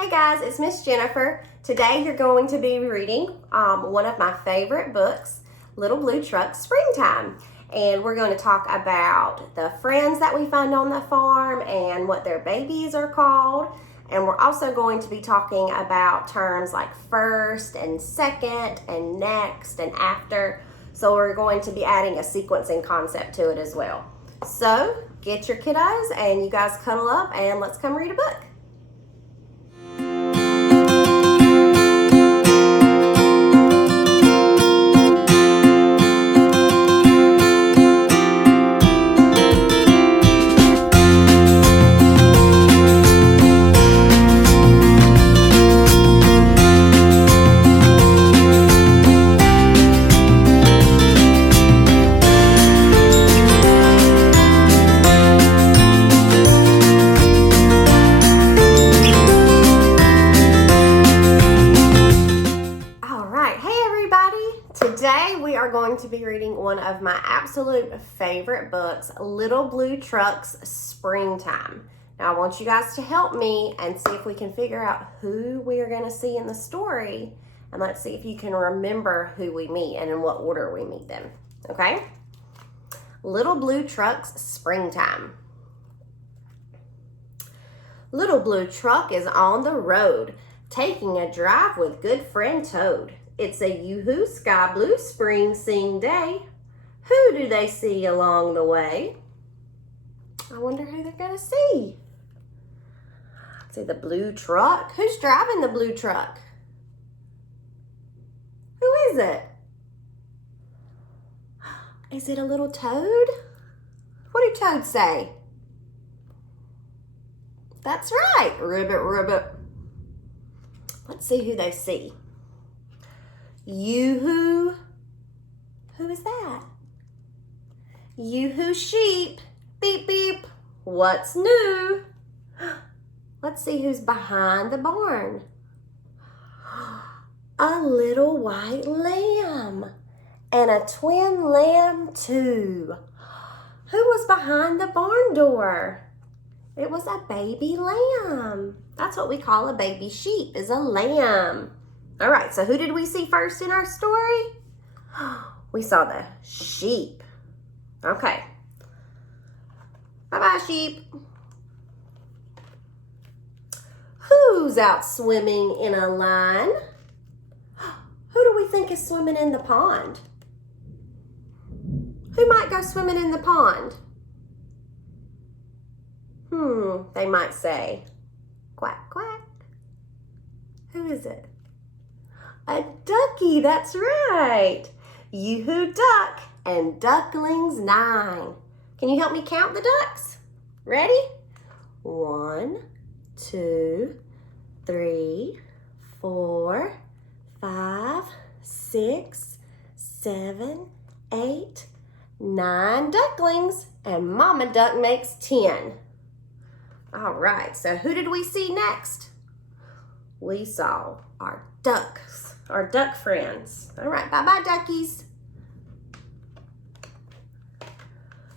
Hey guys, it's Miss Jennifer. Today you're going to be reading one of my favorite books, Little Blue Truck Springtime. And we're going to talk about the friends that we find on the farm and what their babies are called. And we're also going to be talking about terms like first and second and next and after. So we're going to be adding a sequencing concept to it as well. So get your kiddos and you guys cuddle up and let's come read a book. Today we are going to be reading one of my absolute favorite books, Little Blue Truck's Springtime. Now I want you guys to help me and see if we can figure out who we are going to see in the story, and let's see if you can remember who we meet and in what order we meet them, okay? Little Blue Truck's Springtime. Little Blue Truck is on the road, taking a drive with good friend Toad. It's a yoo-hoo sky blue spring sing day. Who do they see along the way? I wonder who they're going to see. See the blue truck. Who's driving the blue truck? Who is it? Is it a little toad? What do toads say? That's right. Ribbit, ribbit. Let's see who they see. Yoo-hoo. Who is that? Yoo-hoo sheep. Beep, beep. What's new? Let's see who's behind the barn. A little white lamb. And a twin lamb too. Who was behind the barn door? It was a baby lamb. That's what we call a baby sheep, is a lamb. All right, so who did we see first in our story? We saw the sheep. Okay. Bye-bye, sheep. Who's out swimming in a line? Who do we think is swimming in the pond? Who might go swimming in the pond? They might say, quack, quack. Who is it? A ducky, that's right. Yoo-hoo duck and ducklings 9. Can you help me count the ducks? Ready? 1, 2, 3, 4, 5, 6, 7, 8, 9 ducklings, and Mama Duck makes 10. All right, so who did we see next? We saw our ducks, our duck friends. All right, bye-bye, duckies.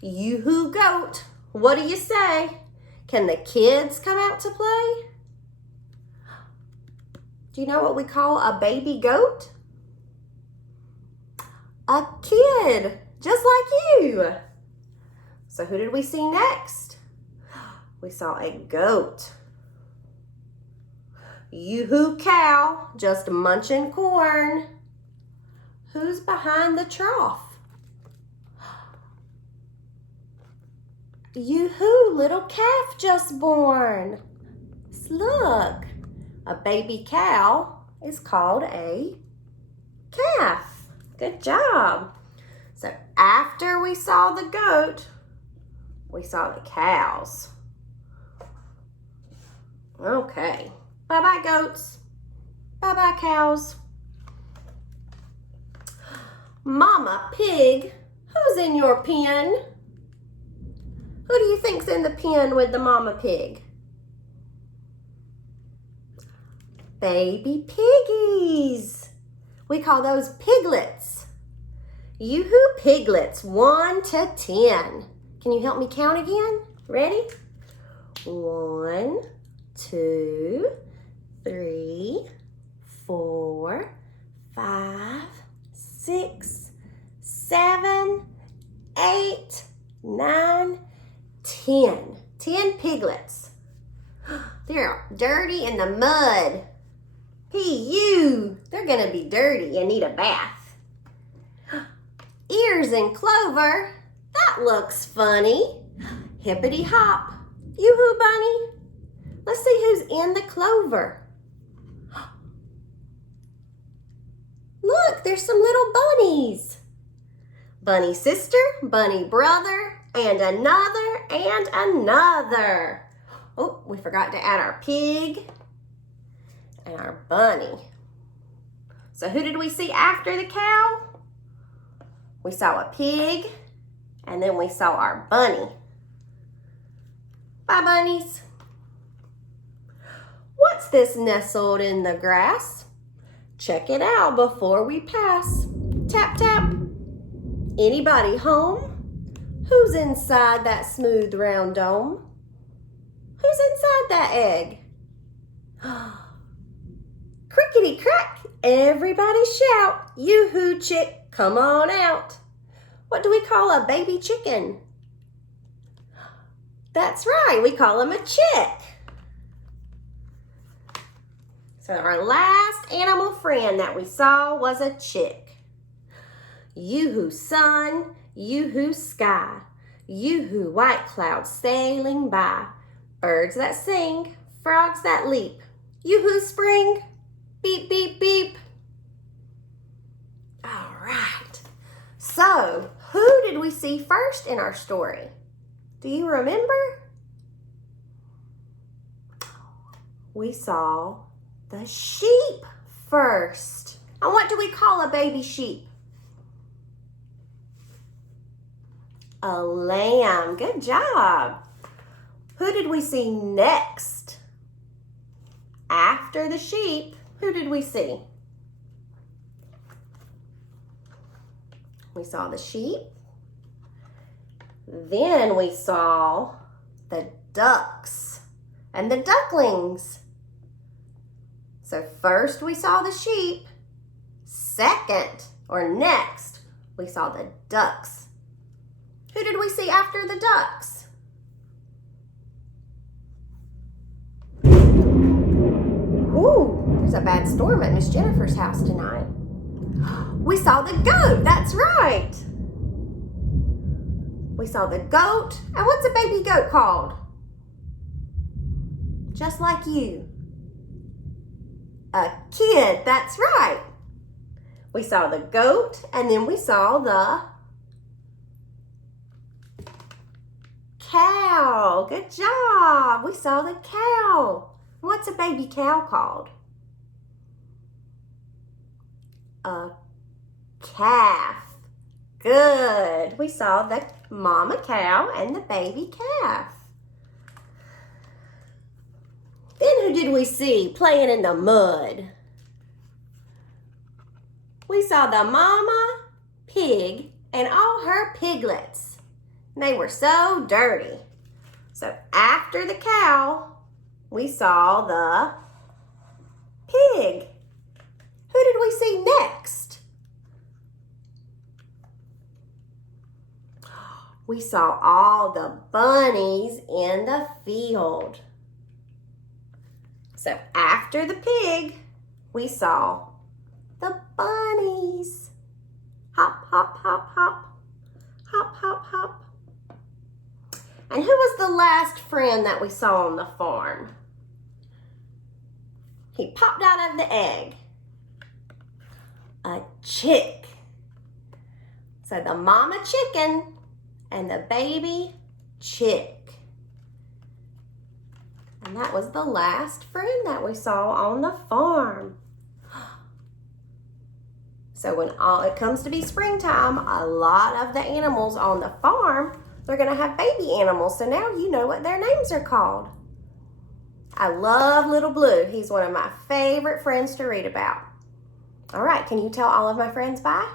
Yoo-hoo goat, what do you say? Can the kids come out to play? Do you know what we call a baby goat? A kid, just like you. So who did we see next? We saw a goat. Yoo-hoo cow, just munching corn. Who's behind the trough? Yoo-hoo, little calf just born. Look, a baby cow is called a calf. Good job. So after we saw the goat, we saw the cows. Okay. Bye-bye, goats. Bye-bye, cows. Mama Pig, who's in your pen? Who do you think's in the pen with the Mama Pig? Baby piggies. We call those piglets. Yoo-hoo piglets, 1 to 10. Can you help me count again? Ready? 1, 2, 3, 4, 5, 6, 7, 8, 9, 10. 10 piglets. They're dirty in the mud. P.U. They're going to be dirty and need a bath. Ears in clover. That looks funny. Hippity hop. Yoo-hoo, bunny. Let's see who's in the clover. Look, there's some little bunnies. Bunny sister, bunny brother, and another, and another. Oh, we forgot to add our pig and our bunny. So who did we see after the cow? We saw a pig, and then we saw our bunny. Bye, bunnies. What's this nestled in the grass? Check it out before we pass. Tap, tap. Anybody home? Who's inside that smooth round dome? Who's inside that egg? Crickety crack, everybody shout. Yoo-hoo chick, come on out. What do we call a baby chicken? That's right, we call him a chick. So our last animal friend that we saw was a chick. Yoo-hoo sun, yoo-hoo sky, yoo-hoo white clouds sailing by, birds that sing, frogs that leap, yoo-hoo spring, beep, beep, beep. All right, so who did we see first in our story? Do you remember? We saw the sheep first. And what do we call a baby sheep? A lamb. Good job. Who did we see next? After the sheep, who did we see? We saw the sheep. Then we saw the ducks and the ducklings. So first we saw the sheep. Second, or next, we saw the ducks. Who did we see after the ducks? Ooh, there's a bad storm at Miss Jennifer's house tonight. We saw the goat, that's right. We saw the goat, and what's a baby goat called? Just like you. A kid, that's right. We saw the goat, and then we saw the cow. Good job. We saw the cow. What's a baby cow called? A calf. Good. We saw the mama cow and the baby calf. Then who did we see playing in the mud? We saw the mama pig and all her piglets. And they were so dirty. So after the cow, we saw the pig. Who did we see next? We saw all the bunnies in the field. So after the pig, we saw the bunnies. Hop, hop, hop, hop. Hop, hop, hop. And who was the last friend that we saw on the farm? He popped out of the egg. A chick. So the mama chicken and the baby chick. And that was the last friend that we saw on the farm. So when it comes to be springtime, a lot of the animals on the farm, they're going to have baby animals. So now you know what their names are called. I love Little Blue. He's one of my favorite friends to read about. All right, can you tell all of my friends bye?